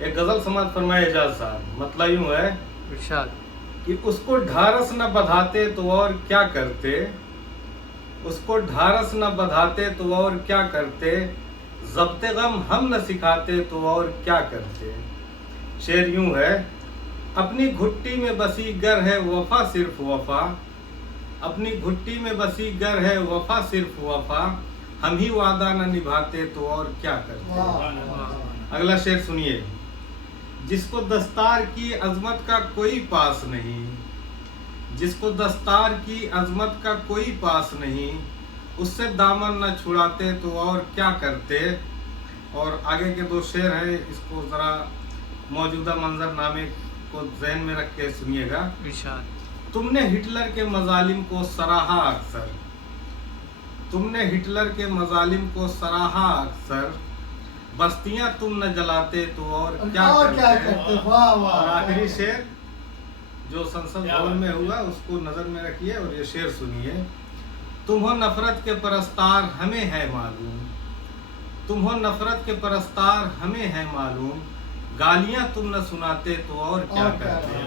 ایک غزل سماعت فرمائے اعجاز صاحب، مطلب یوں ہے ارشاد کہ اس کو ڈھارس نہ بدھاتے تو اور کیا کرتے، اس کو ڈھارس نہ بدھاتے تو اور کیا کرتے، ضبط غم ہم نہ سکھاتے تو اور کیا کرتے۔ شعر یوں ہے، اپنی گھٹی میں بسی گر ہے وفا صرف وفا، اپنی گھٹی میں بسی گر ہے وفا صرف وفا، ہم ہی وعدہ نہ نبھاتے تو اور کیا کرتے۔ اگلا شعر سنیے، جس کو دستار کی عظمت کا کوئی پاس نہیں، جس کو دستار کی عظمت کا کوئی پاس نہیں، اس سے دامن نہ چھڑاتے تو اور کیا کرتے۔ اور آگے کے دو شعر ہیں، اس کو ذرا موجودہ منظر نامے کو ذہن میں رکھ کے سنیے گا۔ ارشاد تم نے ہٹلر کے مظالم کو سراہا اکثر، تم نے ہٹلر کے مظالم کو سراہا اکثر، بستیاں تم نہ جلاتے تو اور کیا کرتے۔ اور آخری شعر جو سنسد بھون میں ہوا اس کو نظر میں رکھیے اور یہ شعر سنیے، تم ہو نفرت کے پرستار ہمیں ہے معلوم، تم ہو نفرت کے پرستار ہمیں ہے معلوم، گالیاں تم نہ سناتے تو اور کیا کرتے۔